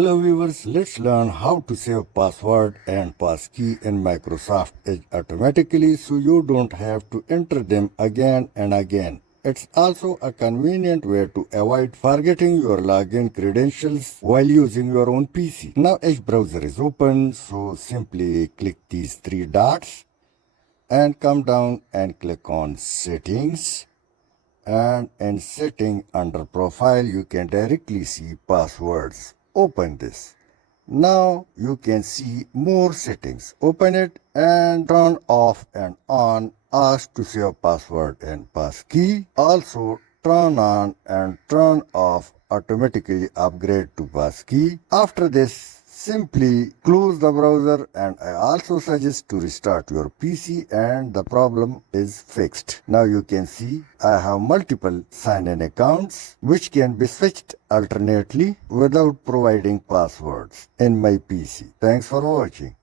Hello viewers, let's learn how to save password and passkey in Microsoft Edge automatically so you don't have to enter them again and again. It's also a convenient way to avoid forgetting your login credentials while using your own PC. Now Edge browser is open, so simply click these three dots and come down and click on Settings. And in setting under profile you can directly see passwords. Open this. Now you can see more settings. Open it and turn off and on ask to save password and passkey. Also turn on and turn off automatically upgrade to passkey. After this, simply close the browser, and I also suggest to restart your PC and the problem is fixed. Now you can see I have multiple sign-in accounts which can be switched alternately without providing passwords in my PC. Thanks for watching.